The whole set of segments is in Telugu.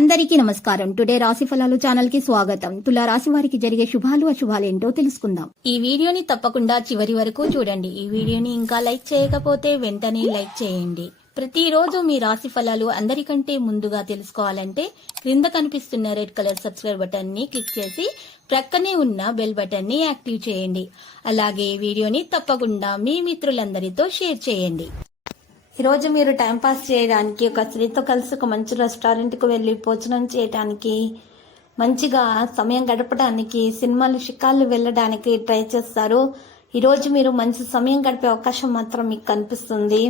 అందరికీ నమస్కారం. టుడే రాశి ఫలాలు ఛానల్ కి స్వాగతం. తులా రాశి వారికి జరిగే శుభాలు అశుభాలు ఏంటో తెలుసుకుందాం. ఈ వీడియోని తప్పకుండా చివరి వరకు చూడండి. ఈ వీడియోని ఇంకా లైక్ చేయకపోతే వెంటనే లైక్ చేయండి. ప్రతిరోజు మీ రాశి ఫలాలు అందరికంటే ముందుగా తెలుసుకోవాలంటే క్రింద కనిపిస్తున్న రెడ్ కలర్ సబ్స్క్రైబ్ బటన్ ని క్లిక్ చేసి ప్రక్కనే ఉన్న బెల్ బటన్ ని యాక్టివ్ చేయండి. అలాగే వీడియోని తప్పకుండా మీ మిత్రులందరితో షేర్ చేయండి. ఈరోజు మీరు టైంపాస్ చేయడానికి ఒక స్త్రీతో కలిసి ఒక మంచి రెస్టారెంట్కి వెళ్ళి భోజనం చేయడానికి, మంచిగా సమయం గడపడానికి, సినిమాలు షికార్లు వెళ్ళడానికి ట్రై చేస్తారు. ఈరోజు మీరు మంచి సమయం గడిపే అవకాశం మాత్రం మీకు కనిపిస్తుంది.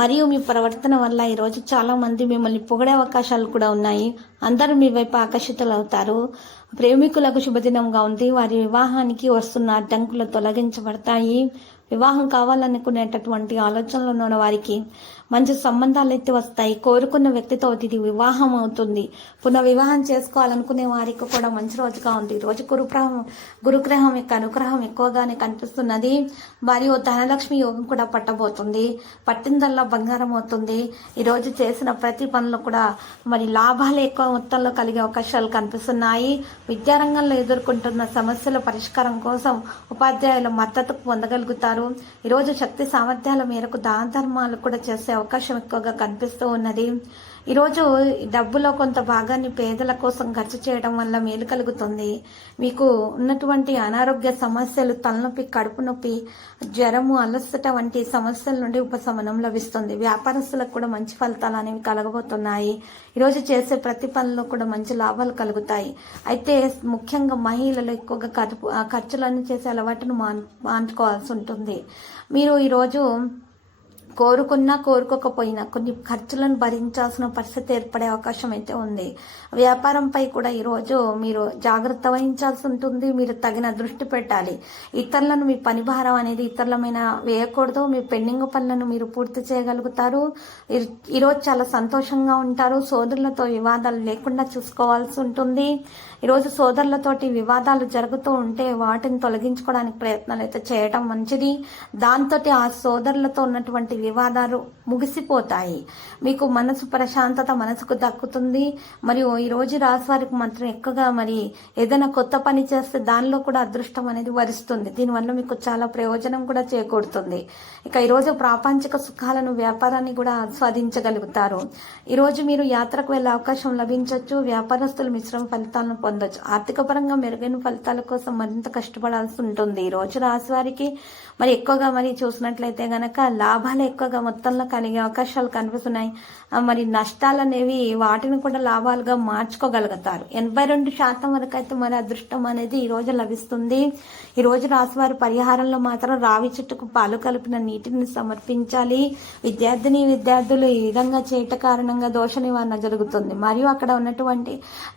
మరియు మీ ప్రవర్తన వల్ల ఈరోజు చాలా మంది మిమ్మల్ని పొగిడే అవకాశాలు కూడా ఉన్నాయి. అందరూ మీ వైపు ఆకర్షితులు అవుతారు. ప్రేమికులకు శుభదినంగా ఉంది. వారి వివాహానికి వస్తున్న అడ్డంకులు తొలగించబడతాయి. వివాహం కావాలనుకునేటటువంటి ఆలోచనలు ఉన్న వారికి మంచి సంబంధాలు అయితే వస్తాయి. కోరుకున్న వ్యక్తితో ఇది వివాహం అవుతుంది. పునర్వివాహం చేసుకోవాలనుకునే వారికి కూడా మంచి రోజుగా ఉంది. రోజు గురుగ్రహం యొక్క అనుగ్రహం ఎక్కువగానే కనిపిస్తున్నది. మరియు ధనలక్ష్మి యోగం కూడా పట్టబోతుంది. పట్టిందల్లా బంగారం అవుతుంది. ఈరోజు చేసిన ప్రతి పనులు కూడా లాభాలు ఎక్కువ మొత్తంలో కలిగే అవకాశాలు కనిపిస్తున్నాయి. విద్యారంగంలో ఎదుర్కొంటున్న సమస్యల పరిష్కారం కోసం ఉపాధ్యాయుల మద్దతు పొందగలుగుతారు. ఈరోజు శక్తి సామర్థ్యాల మేరకు దాన ధర్మాలు కూడా చేసే అవకాశం ఎక్కువగా కనిపిస్తూ ఉన్నది. ఈరోజు డబ్బులో కొంత భాగాన్ని పేదల కోసం ఖర్చు చేయడం వల్ల మేలు కలుగుతుంది. మీకు ఉన్నటువంటి అనారోగ్య సమస్యలు, తలనొప్పి, కడుపు నొప్పి, జ్వరము, అలసట వంటి సమస్యల నుండి ఉపశమనం లభిస్తుంది. వ్యాపారస్తులకు కూడా మంచి ఫలితాలు అనేవి కలగబోతున్నాయి. ఈరోజు చేసే ప్రతి పనిలో కూడా మంచి లాభాలు కలుగుతాయి. అయితే ముఖ్యంగా మహిళలు ఎక్కువగా ఖర్చులను చేసే అలవాటును మానుకోవాల్సి ఉంటుంది. మీరు ఈరోజు కోరుకున్నా కోరుకోకపోయినా కొన్ని ఖర్చులను భరించాల్సిన పరిస్థితి ఏర్పడే అవకాశం అయితే ఉంది. వ్యాపారంపై కూడా ఈరోజు మీరు జాగ్రత్త వహించాల్సి ఉంటుంది. మీరు తగిన దృష్టి పెట్టాలి. ఇతరులను మీ పని భారం అనేది ఇతరులమైన వేయకూడదు. మీ పెండింగ్ పనులను మీరు పూర్తి చేయగలుగుతారు. ఈరోజు చాలా సంతోషంగా ఉంటారు. సోదరులతో వివాదాలు లేకుండా చూసుకోవాల్సి ఉంటుంది. ఈరోజు సోదరులతోటి వివాదాలు జరుగుతూ ఉంటే వాటిని తొలగించుకోవడానికి ప్రయత్నాలు అయితే చేయడం మంచిది. దాంతో ఆ సోదరులతో ఉన్నటువంటి వివాదాలు ముగిసిపోతాయి. మీకు మనసు ప్రశాంతత మనసుకు దక్కుతుంది. మరియు ఈ రోజు రాశి వారికి మాత్రం ఎక్కువగా ఏదైనా కొత్త పని చేస్తే దానిలో కూడా అదృష్టం అనేది వరిస్తుంది. దీనివల్ల మీకు చాలా ప్రయోజనం కూడా చేకూరుతుంది. ఇక ఈరోజు ప్రాపంచిక సుఖాలను, వ్యాపారాన్ని కూడా ఆస్వాదించగలుగుతారు. ఈరోజు మీరు యాత్రకు వెళ్లే అవకాశం లభించవచ్చు. వ్యాపారస్తులు మిశ్రమ ఫలితాలను పొందొచ్చు. ఆర్థిక పరంగా మెరుగైన ఫలితాల కోసం మరింత కష్టపడాల్సి ఉంటుంది. ఈ రోజు రాశి వారికి ఎక్కువగా చూసినట్లయితే గనక లాభాలు ఎక్కువగా మొత్తంలో కలిగే అవకాశాలు కనిపిస్తున్నాయి. నష్టాలు అనేవి వాటిని కూడా లాభాలుగా మార్చుకోగలుగుతారు. 82% వరకు అయితే అదృష్టం అనేది ఈ రోజు లభిస్తుంది. ఈ రోజు రాశివారి పరిహారంలో మాత్రం రావి చెట్టుకు పాలు కలిపిన నీటిని సమర్పించాలి. విద్యార్థులు ఈ విధంగా చేయట కారణంగా దోష నివారణ జరుగుతుంది. మరియు అక్కడ ఉన్నటువంటి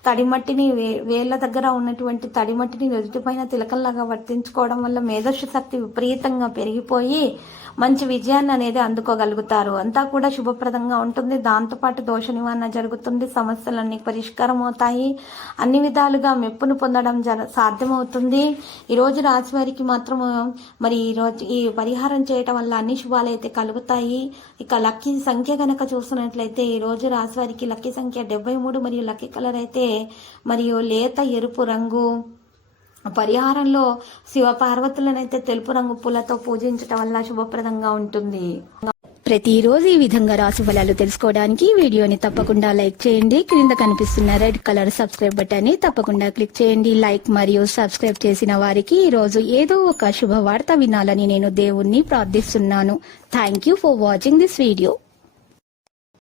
తడిమట్టిని, వేళ్ల దగ్గర ఉన్నటువంటి తడిమట్టిని నుదుటిపైన తిలకంలాగా వర్తించుకోవడం వల్ల మేధస్సు శక్తి విపరీతంగా పెరిగిపోయి మంచి విజయాన్ని అనేది అందుకోగలుగుతారు. అంతా కూడా శుభప్రదంగా ఉంటుంది. దాంతోపాటు దోష నివారణ జరుగుతుంది. సమస్యలన్నీ పరిష్కారం అవుతాయి. అన్ని విధాలుగా మెప్పును పొందడం సాధ్యమవుతుంది. ఈరోజు రాశి వారికి మాత్రం ఈరోజు ఈ పరిహారం చేయటం వల్ల అన్ని శుభాలు అయితే కలుగుతాయి. ఇక లక్కీ సంఖ్య కనుక చూసినట్లయితే ఈ రోజు రాశి వారికి లక్కీ సంఖ్య 73 మరియు లక్కీ కలర్ అయితే లేత ఎరుపు రంగు. పరిహారంలో శివ పార్వతులనైతే తెలుపు రంగు పూలతో పూజించటం వల్ల శుభప్రదంగా ఉంటుంది. ప్రతిరోజు ఈ విధంగా రాశి ఫలాలు తెలుసుకోవడానికి వీడియోని తప్పకుండా లైక్ చేయండి. క్రింద కనిపిస్తున్న రెడ్ కలర్ సబ్స్క్రైబ్ బటన్ ని తప్పకుండా క్లిక్ చేయండి. లైక్ మరియు సబ్స్క్రైబ్ చేసిన వారికి ఈ రోజు ఏదో ఒక శుభవార్త వినాలని నేను దేవుణ్ణి ప్రార్థిస్తున్నాను. Thank you for watching this video.